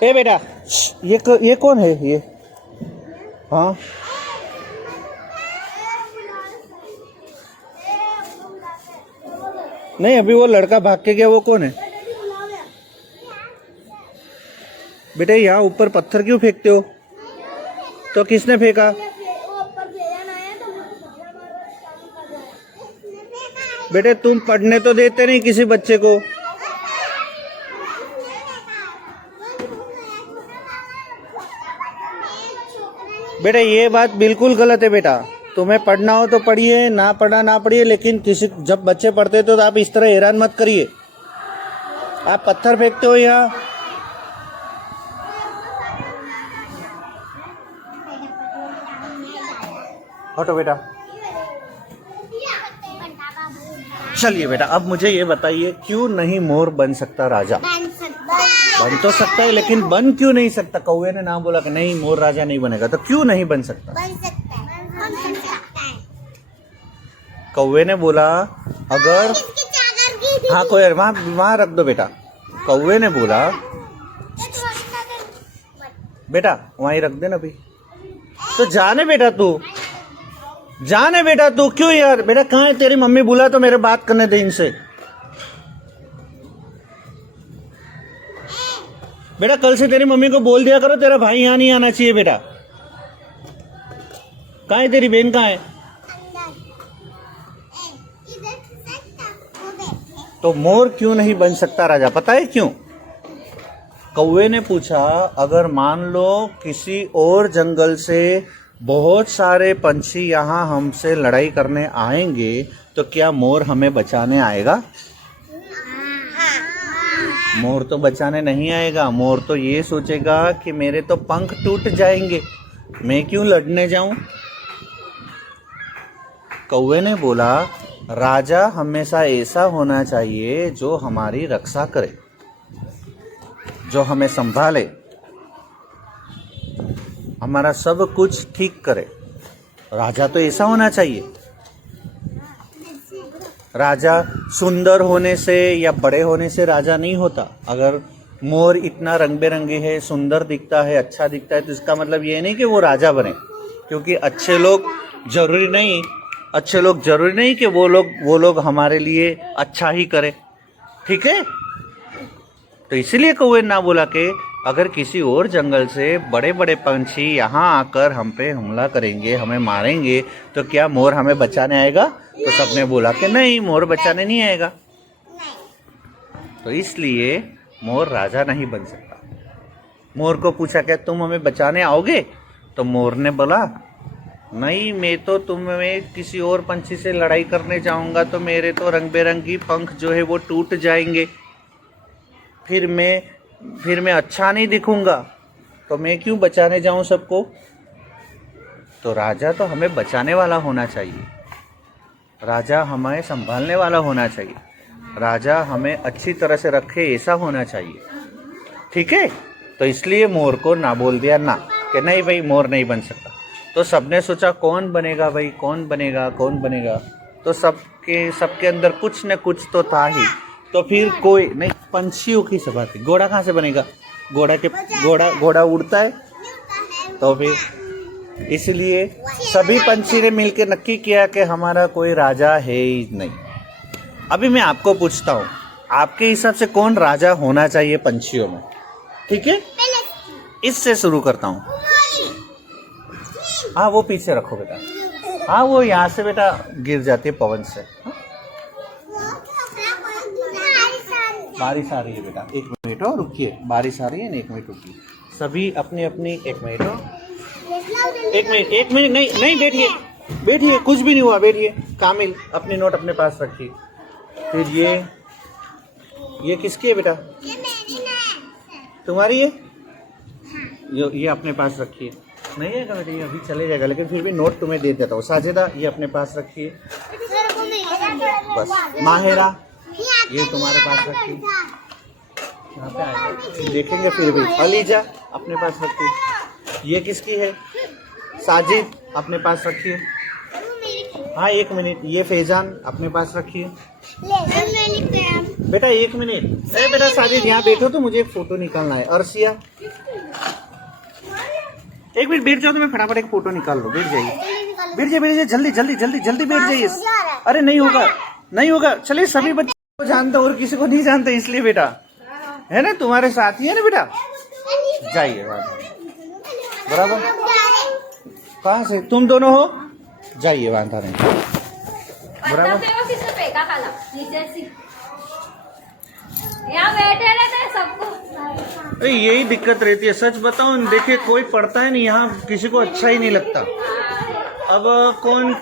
ए बेटा ये कौन है ये? हाँ नहीं, अभी वो लड़का भाग के गया, वो कौन है? बेटे यहाँ ऊपर पत्थर क्यों फेंकते हो? तो किसने फेंका? बेटे तुम पढ़ने तो देते नहीं किसी बच्चे को। बेटा ये बात बिल्कुल गलत है बेटा। तुम्हें पढ़ना हो तो पढ़िए, ना पढ़ना ना पढ़िए, लेकिन जब बच्चे पढ़ते तो आप इस तरह हैरान मत करिए। आप पत्थर फेंकते हो यहाँ। हटो बेटा। चलिए बेटा, अब मुझे ये बताइए क्यों नहीं मोर बन सकता राजा? बन तो सकता है लेकिन बन क्यों नहीं सकता? कौवे ने ना बोला कि नहीं मोर राजा नहीं बनेगा, तो क्यों नहीं बन सकता? बन सकता है। कौवे ने बोला अगर हाँ कोई वहां रख दो बेटा। कौवे ने बोला बेटा वहीं रख देना भाई। तो जाने बेटा तू क्यों यार? बेटा कहाँ है तेरी मम्मी? बुला तो मेरे बात करने दे इनसे। बेटा कल से तेरी मम्मी को बोल दिया करो तेरा भाई यहाँ नहीं आना चाहिए बेटा। कहाँ है तेरी बहन? कहाँ है? तो मोर क्यों नहीं बन सकता राजा? पता है क्यों? कौवे ने पूछा, अगर मान लो किसी और जंगल से बहुत सारे पंछी यहाँ हमसे लड़ाई करने आएंगे तो क्या मोर हमें बचाने आएगा? मोर तो बचाने नहीं आएगा। मोर तो ये सोचेगा कि मेरे तो पंख टूट जाएंगे, मैं क्यों लड़ने जाऊं। कौवे ने बोला, राजा हमेशा ऐसा होना चाहिए जो हमारी रक्षा करे, जो हमें संभाले, हमारा सब कुछ ठीक करे। राजा तो ऐसा होना चाहिए। राजा सुंदर होने से या बड़े होने से राजा नहीं होता। अगर मोर इतना रंग बिरंगे है, सुंदर दिखता है, अच्छा दिखता है, तो इसका मतलब ये नहीं कि वो राजा बने, क्योंकि अच्छे लोग जरूरी नहीं कि वो लोग हमारे लिए अच्छा ही करे। ठीक है, तो इसीलिए कौवे ना बोला कि अगर किसी और जंगल से बड़े बड़े पंछी यहाँ आकर हम पे हमला करेंगे, हमें मारेंगे, तो क्या मोर हमें बचाने आएगा? तो सबने बोला कि नहीं, मोर बचाने नहीं आएगा। तो इसलिए मोर राजा नहीं बन सकता। मोर को पूछा, क्या तुम हमें बचाने आओगे? तो मोर ने बोला, नहीं, मैं तो तुम्हें किसी और पंछी से लड़ाई करने जाऊंगा तो मेरे तो रंग बिरंगी पंख जो है वो टूट जाएंगे, फिर मैं अच्छा नहीं दिखूंगा, तो मैं क्यों बचाने जाऊं सबको। तो राजा तो हमें बचाने वाला होना चाहिए, राजा हमें संभालने वाला होना चाहिए, राजा हमें अच्छी तरह से रखे, ऐसा होना चाहिए। ठीक है, तो इसलिए मोर को ना बोल दिया, ना कि नहीं भाई मोर नहीं बन सकता। तो सबने सोचा कौन बनेगा भाई, कौन बनेगा। तो सबके अंदर कुछ न कुछ तो था ही। तो फिर कोई नहीं, पंछियों की सभा थी, घोड़ा कहाँ से बनेगा? घोड़ा उड़ता है। तो फिर इसलिए सभी पंछी ने मिलकर नक्की किया कि हमारा कोई राजा है ही नहीं। अभी मैं आपको पूछता हूँ, आपके हिसाब से कौन राजा होना चाहिए पंछियों में? ठीक है, इससे शुरू करता हूँ। हाँ, वो पीछे रखो बेटा। हाँ, वो यहाँ से बेटा गिर जाती है पवन से। बारिश आ रही है बेटा, 1 मिनट और रुकिए। बारिश आ रही है ना, 1 मिनट रुकिए। सभी अपनी 1 मिनट और 1 मिनट नहीं बैठिए, कुछ भी नहीं हुआ, बैठिए। कामिल, अपनी नोट अपने पास रखिए। फिर ये किसकी है बेटा? तुम्हारी है? ये अपने पास रखिए। नहीं आएगा बेटा, ये अभी चले जाएगा, लेकिन फिर भी नोट तुम्हें दे देता हूँ। साजिदा, ये अपने पास रखिए बस। माहिरा, ये तुम्हारे पास रखिए, यहाँ पे आएगा, देखेंगे फिर भी। अलीजा, अपने पास रखिए। ये किसकी है? साजिद, अपने पास रखिए। हाँ, 1 मिनट। ये फैजान, अपने पास रखिए बेटा। 1 मिनट। अरे बेटा साजिद, यहाँ बैठो तो मुझे एक फोटो निकालना है। अर्शिया, 1 मिनट बैठ जाओ तो मैं फटाफट एक फोटो निकाल लो। बैठ जाइए, जल्दी बैठ जाइए। अरे नहीं होगा। चलिए, सभी बच्चे को जानते और किसी को नहीं जानते, इसलिए बेटा है ना, तुम्हारे साथ ही है ना बेटा। जाइए बराबर। कहाँ से तुम दोनों हो? जाइए, वांधा नहीं, बराबर। अरे यही दिक्कत रहती है, सच बताओ। देखिए, कोई पढ़ता है नहीं यहाँ, किसी को अच्छा ही नहीं लगता। अब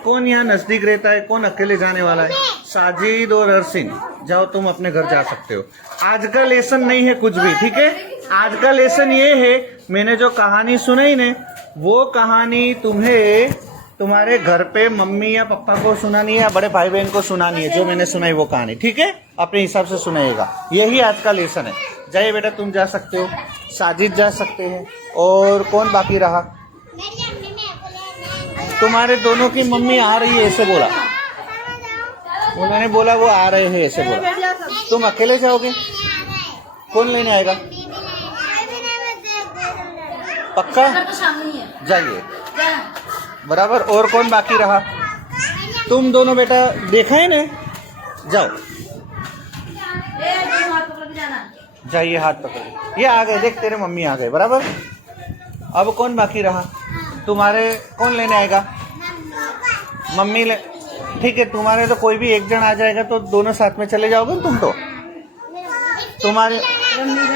कौन यहाँ नजदीक रहता है, कौन अकेले जाने वाला है? साजिद और अरसिन, जाओ तुम अपने घर जा सकते हो। आज का लेसन नहीं है कुछ भी, ठीक है? आज का लेसन ये है, मैंने जो कहानी सुनाई ने, वो कहानी तुम्हें तुम्हारे घर पे मम्मी या पापा को सुनानी है या बड़े भाई बहन को सुनानी है। जो मैंने सुनाई वो कहानी, ठीक है? अपने हिसाब से सुनाइएगा। यही आज का लेसन है। जाइए बेटा, तुम जा सकते हो। साजिद जा सकते हैं। और कौन बाकी रहा? तुम्हारे दोनों की मम्मी आ रही है, ऐसे बोला। उन्होंने बोला वो आ रहे हैं, ऐसे बोला। तुम अकेले जाओगे? कौन लेने आएगा? पक्का? जाइए, बराबर। और कौन बाकी रहा? तुम दोनों बेटा, देखा है ना? जाओ, जाइए, हाथ पकड़ो। ये आ गए, देख तेरे मम्मी आ गए, बराबर। अब कौन बाकी रहा? तुम्हारे कौन लेने आएगा? मम्मी ले, ठीक है। तुम्हारे तो कोई भी एक जन आ जाएगा तो दोनों साथ में चले जाओगे तुम तो। तुम्हारे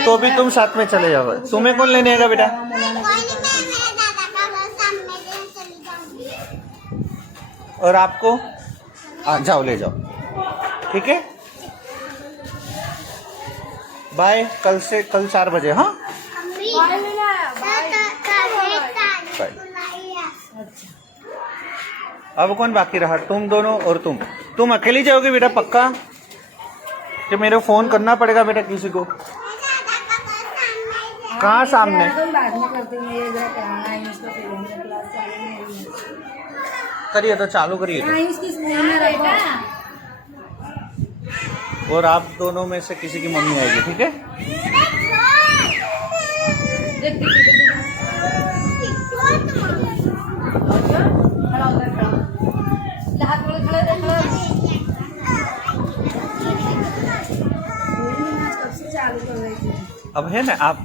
तो भी तुम साथ में चले जाओ। तुम्हें कौन लेने आएगा बेटा? कोई नहीं, मैं मेरे दादा का घर सामने से चली जाऊंगी। और आपको जाओ, ले जाओ, ठीक है। बाय, कल 4 बजे। हाँ बाय। अब कौन बाकी रहा? तुम दोनों और तुम अकेली जाओगे बेटा पक्का? कि मेरे फोन करना पड़ेगा बेटा किसी को? कहाँ सामने? करिए तो, चालू करिए तो। और आप दोनों में से किसी की मम्मी आएगी, ठीक है? अब है ना, आप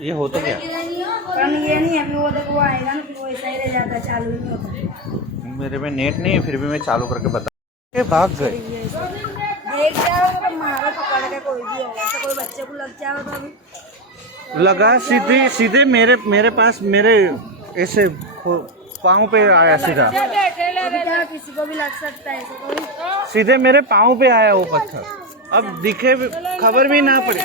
ये हो तो क्या? ये नहीं है, वो देखो वो आएगा ना, फिर वो ऐसा ही रह जाता है, चालू ही नहीं होता। मेरे में नेट नहीं है, फिर भी मैं चालू करके बता के भाग गए। देख जाओ तो मारो पकड़ के, कोई भी होगा तो, कोई बच्चे को लग जाओ तो अभी लगा सीधे मेरे पास, मेरे ऐसे पाँव पे आया सीधा। क्या किसी को भी लग सकता है, ऐसे कोई सीधे मेरे पाँव पे आया वो पत्थर। अब दिखे खबर भी ना पड़े।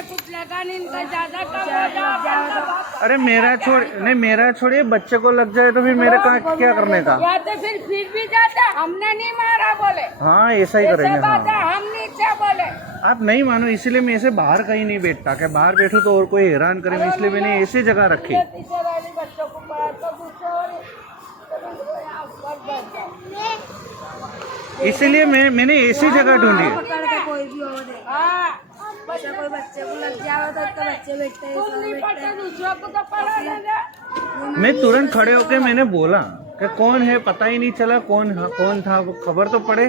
अरे मेरा छोड़िए, बच्चे को लग जाए तो फिर मेरे का क्या करने का? फिर भी जाता, हमने नहीं मारा बोले। हाँ ऐसा ही करेंगे। हाँ हम नीचे बोले। आप नहीं मानो, इसीलिए मैं ऐसे बाहर कहीं नहीं बैठता, कि बाहर बैठूं तो और कोई हैरान करे, इसलिए मैंने ऐसी जगह रखी। बच्चों को इसीलिए मैंने ऐसी जगह ढूंढी। पकड़ के कोई भी हो दे, ऐसा कोई बच्चे को लग जाओ तो बच्चे बैठते हैं, दूसरों को तो पढ़ा नहीं। मैं तुरंत खड़े होके मैंने बोला कि कौन है, पता ही नहीं चला कौन था, वो खबर तो पड़े।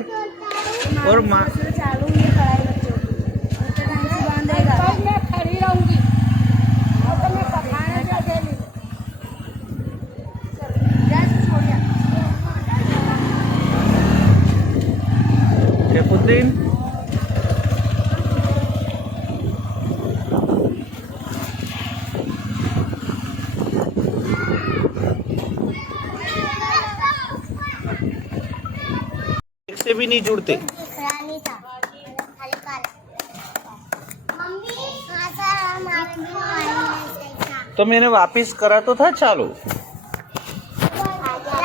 और माँ चालू नहीं कराए बच्चों को, उतना टाइम से बांधेगा। कल मैं खड़ी रहूंगी और तो मैं पकाने के अकेली। शेफुद्दीन, एक से भी नहीं जुड़ते। रानी था खाली काला। मम्मी हाँ सर, हमारे भी मोबाइल में था। तो मैंने वापस करा तो था चालू।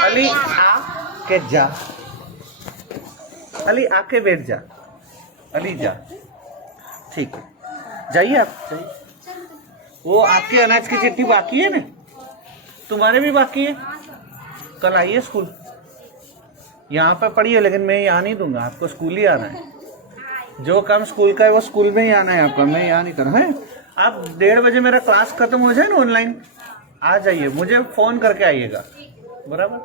अली आ के जा, अली आके बैठ जा, अली जा, ठीक है, जाइए आप जाइए। वो आपके अनाज की चिट्ठी बाकी है ना? तुम्हारे भी बाकी है। कल आइए स्कूल, यहाँ पे पढ़िए, लेकिन मैं यहाँ नहीं दूंगा आपको, स्कूल ही आना है। जो काम स्कूल का है वो स्कूल में ही आना है आपका, मैं यहाँ नहीं करना है। आप 1:30 बजे मेरा क्लास खत्म हो जाए ना ऑनलाइन, आ जाइए, मुझे फोन करके आइएगा, बराबर?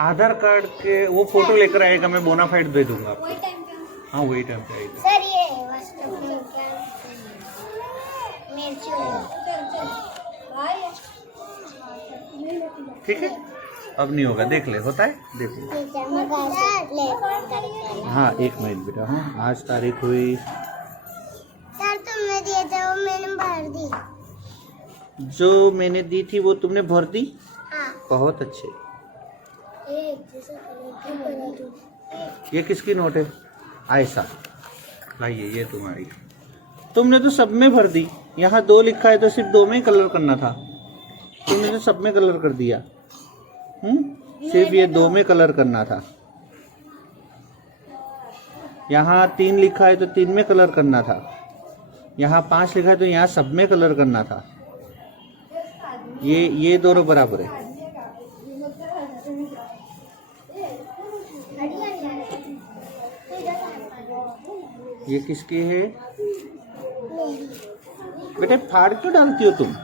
आधार कार्ड के वो फोटो लेकर आएगा, मैं बोनाफाइड दे दूंगा आपको। हाँ वही टाइम पे आएगा। सर ये वास्तव में क्या मिर्ची ठीक है, अब नहीं होगा, देख ले, होता है, देख ले। हाँ 1 मिनट बेटा। हाँ आज तारीख हुई, सर तुमने दिए थे वो मैंने भर दी। जो मैंने दी थी वो तुमने भर दी? हाँ। बहुत अच्छे। ये किसकी नोट है? आयशा, लाइए ये तुम्हारी। तुमने तो सब में भर दी, यहाँ 2 लिखा है तो सिर्फ 2 में ही कलर करना था, तुमने तो सब में कलर कर दिया। सिर्फ ये 2 में कलर करना था। यहाँ 3 लिखा है तो 3 में कलर करना था, यहाँ 5 लिखा है तो यहाँ सब में कलर करना था। ये दोनों बराबर है। ये किसकी है बेटे? फाड़ क्यों डालती हो तुम?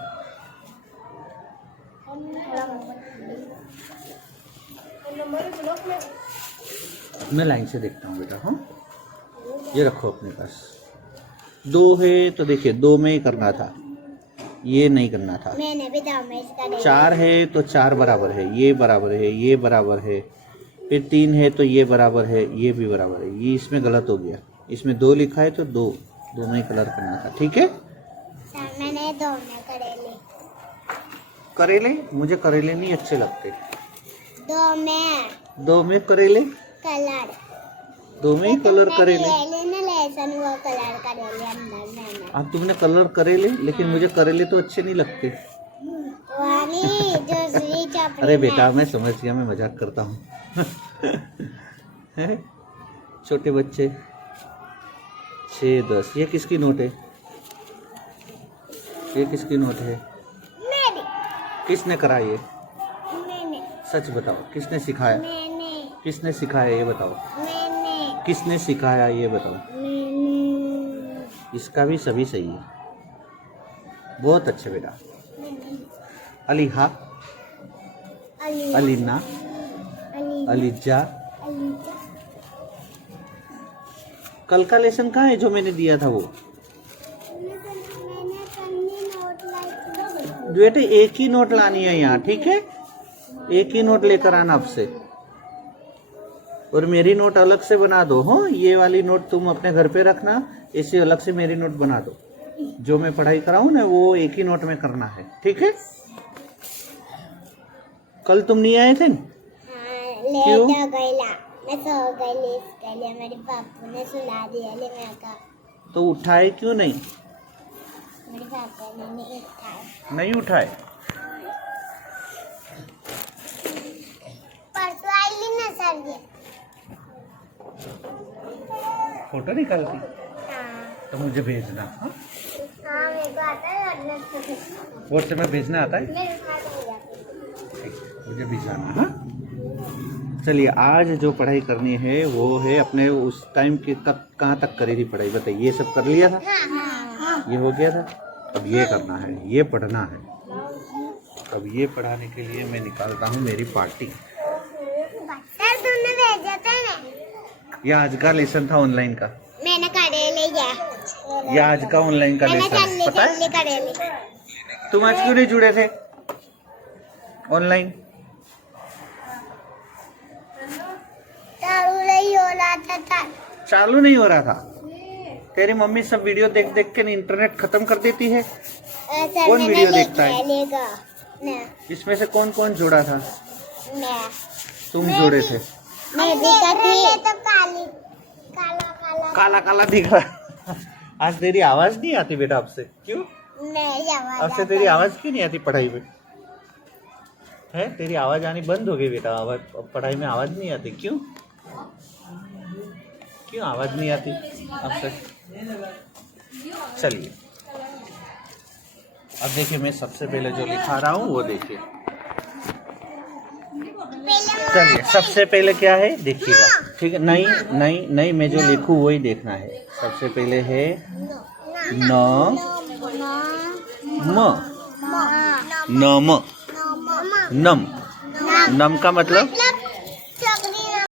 मैं लाइन से देखता हूँ बेटा। हाँ ये रखो अपने पास। 2 है तो देखिए 2 में ही करना था, ये नहीं करना था। मैंने भी दाव में इसका 4 है तो 4 बराबर है, ये बराबर है, ये बराबर है। फिर 3 है तो ये बराबर है, ये भी बराबर है। ये इसमें गलत हो गया, इसमें 2 लिखा है तो 2 दोनों ही कलर करना था, ठीक है। सर मैंने दो में करेले। करेले, मुझे करेले नहीं अच्छे लगते। दो में करेले, कलर। दो में ही कलर करेले। ना लहसुन वो कलर करेले अंदर मैंने। अब तुमने कलर करेले, लेकिन मुझे करेले तो अच्छे नहीं लगते। अरे बेटा मैं समझ गया, मैं मजाक करता हूँ। हैं? छोटे बच्चे 6-10, ये किसकी नोट है? ये किसकी नोट है? मेरी। किसने करा ये? मैंने। सच बताओ, किसने सिखाया? मैंने। किसने सिखाया ये बताओ? मैंने। किसने सिखाया ये बताओ? मैंने। इसका भी सभी सही है, बहुत अच्छे बेटा। अलीहा, अली। अलीना, अली। अलीजा। अलीजा। कल का लेसन कहाँ है जो मैंने दिया था वो? मैंने पन्नी नोट लाई थी। बेटे एक ही नोट लानी है यहाँ, ठीक है। एक ही नोट लेकर आना आपसे, और मेरी नोट अलग से बना दो। हो, ये वाली नोट तुम अपने घर पे रखना, इसी अलग से मेरी नोट बना दो। जो मैं पढ़ाई कराऊं ना वो एक ही नोट में करना है, ठीक है। कल तुम नहीं आए थे? क्यों? लेट हो गईला, मैं सो गई इसके लिए मेरे पापा ने सुला दिया ले मैं का। तो उठाए क्यों नहीं? मेरे पापा ने नहीं उठाया। नहीं उठाए। परसों आई ली ना सर जी। फोटो निकालती हाँ तो मुझे भेजना। हाँ, हाँ मेरे को आता है और व्हाट्सएप में भेजना आता है, मेरे उठा दूंगा। ठीक, मुझे भेजना। हाँ चलिए, आज जो पढ़ाई करनी है वो है अपने उस टाइम के कहाँ तक करी थी पढ़ाई बताइए। ये सब कर लिया था, हाँ। ये हो गया था, अब ये करना है, ये पढ़ना है। अब ये पढ़ाने के लिए मैं निकालता हूँ मेरी पार्टी। सर तुमने भेजा था ना? ये आज का लेसन था ऑनलाइन का। मैंने करेले लिया। ये आज का ऑनलाइन का मैंने लेसन, पता है? करेले। तुम आज क्यों नहीं जुड़े थे ऑनलाइन? चालू नहीं हो रहा था। चालू नहीं हो रहा था। तेरी मम्मी सब वीडियो देख देख के इंटरनेट खत्म कर देती है। सर कौन मैंने वीडियो देखता है? लेगा मैं। इसमें से कौन कौन जुड़ा था? मैं। तुम जुड़े थे। मैं दिखा थी तो काली काला काला काला काला दिख रहा। आज तेरी आवाज नहीं आती बेटा आपसे, क्यों? नहीं आवाज आपसे तेरी आवाज क्यों नहीं आती पढ़ाई में? है, तेरी आवाज आनी बंद हो गई बेटा। आवाज, पढ़ाई में आवाज नहीं आती, क्यों? क्यों आवाज नहीं आती आपसे? चलिए, अब देखिए मैं सबसे पहले जो लिखा रहा हूँ वो देखिए। चलिए, सबसे पहले क्या है देखिएगा, ठीक है। नहीं नहीं नहीं, मैं जो लिखूँ वही देखना है। सबसे पहले है न म, नम, नम। नम का मतलब